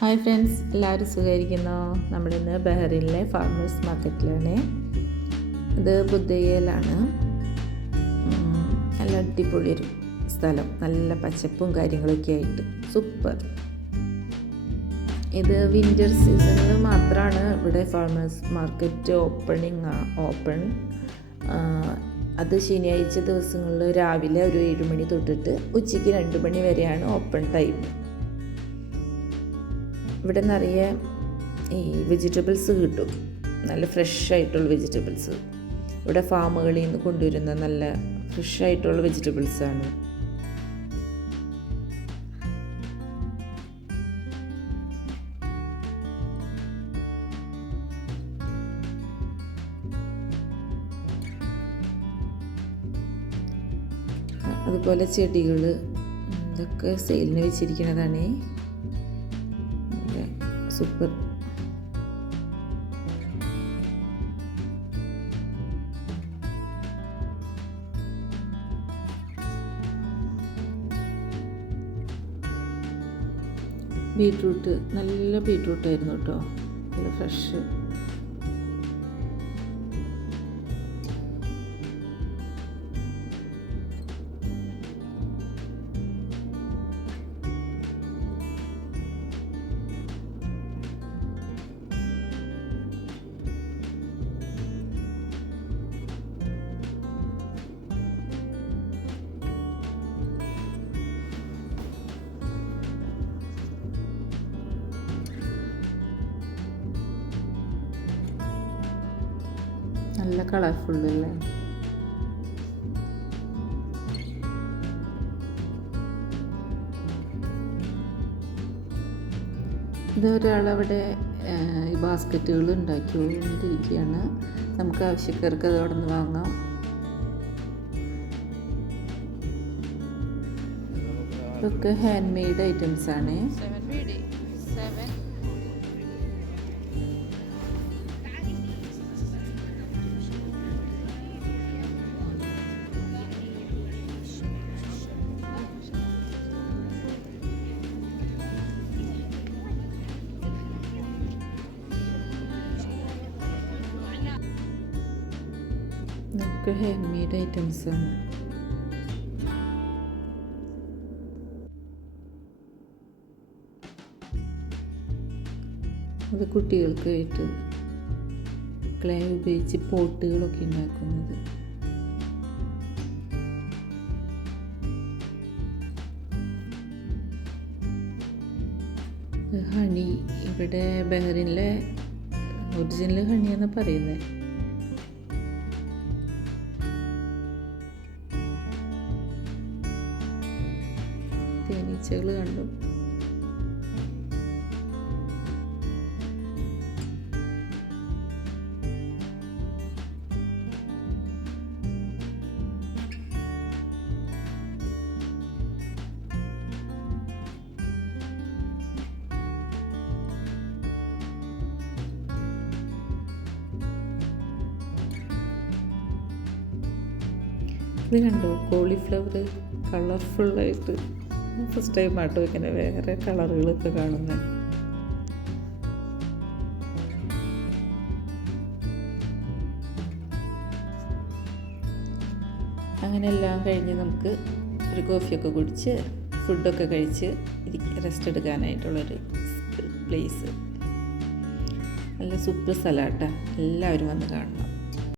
Hi friends, എല്ലാവരും സുഖമായിരിക്കുന്നോ? നമ്മളിന്ന് ബഹ്റിനിലെ farmers മാർക്കറ്റിലാണ്. ഇത് ബുദ്ധയിലാണ്. നല്ല അടിപൊളിയൊരു സ്ഥലം, നല്ല പച്ചപ്പും കാര്യങ്ങളൊക്കെ ആയിട്ട് സൂപ്പർ. ഇത് വിൻ്റർ സീസണിൽ മാത്രമാണ് ഇവിടെ ഫാർമേഴ്സ് മാർക്കറ്റ് ഓപ്പൺ. അത് ശനിയാഴ്ച ദിവസങ്ങളിൽ രാവിലെ ഒരു 7 മണി തൊട്ടിട്ട് ഉച്ചയ്ക്ക് 2 മണി വരെയാണ് ഓപ്പൺ ടൈം. ഇവിടെ നിറയെ ഈ വെജിറ്റബിൾസ് കിട്ടും, നല്ല ഫ്രഷ് ആയിട്ടുള്ള വെജിറ്റബിൾസ്. ഇവിടെ ഫാമുകളിൽ നിന്ന് കൊണ്ടുവരുന്ന നല്ല ഫ്രഷ് ആയിട്ടുള്ള വെജിറ്റബിൾസാണ്. അതുപോലെ ചെടികൾ ഇതൊക്കെ സെയിലിന് വെച്ചിരിക്കുന്നതാണ്. സൂപ്പർ. ബീട്രൂട്ട്, നല്ല ബീട്രൂട്ടായിരുന്നു കേട്ടോ, നല്ല ഫ്രഷ്. നല്ല കളർഫുള്ളല്ലേ. ഇതൊരാളവിടെ ഈ ബാസ്ക്കറ്റുകൾ ഉണ്ടാക്കിക്കൊണ്ടിരിക്കുകയാണ്. നമുക്ക് ആവശ്യക്കാർക്ക് അത് അവിടെ നിന്ന് വാങ്ങാം. ഇതൊക്കെ ഹാൻഡ് മെയ്ഡ് ഐറ്റംസ് ആണ്. ഇതൊക്കെ ഹാൻഡ് മെയ്ഡ് ഐറ്റംസാണ്. അത് കുട്ടികൾക്കായിട്ട് ക്ലേ ഉപയോഗിച്ച് പോട്ടുകളൊക്കെ ഉണ്ടാക്കുന്നത്. ഹണി, ഇവിടെ ബഹ്റിനിലെ ഒറിജിനൽ ഹണി എന്ന് പറയുന്നത്. തേനീച്ചകൾ കണ്ടു. ഇത് കണ്ടോ, കോളിഫ്ലവർ കളർഫുള്ളായിട്ട്. ഫസ്റ്റ് ടൈം ആട്ടോ ഇങ്ങനെ വേറെ കളറുകളൊക്കെ കാണുന്നത്. അങ്ങനെ എല്ലാം കഴിഞ്ഞ് നമുക്ക് ഒരു കോഫിയൊക്കെ കുടിച്ച് ഫുഡൊക്കെ കഴിച്ച് റെസ്റ്റ് എടുക്കാനായിട്ടുള്ളൊരു പ്ലേസ്. നല്ല സൂപ്പർ സ്ഥലമാട്ടോ, എല്ലാവരും വന്ന് കാണണം.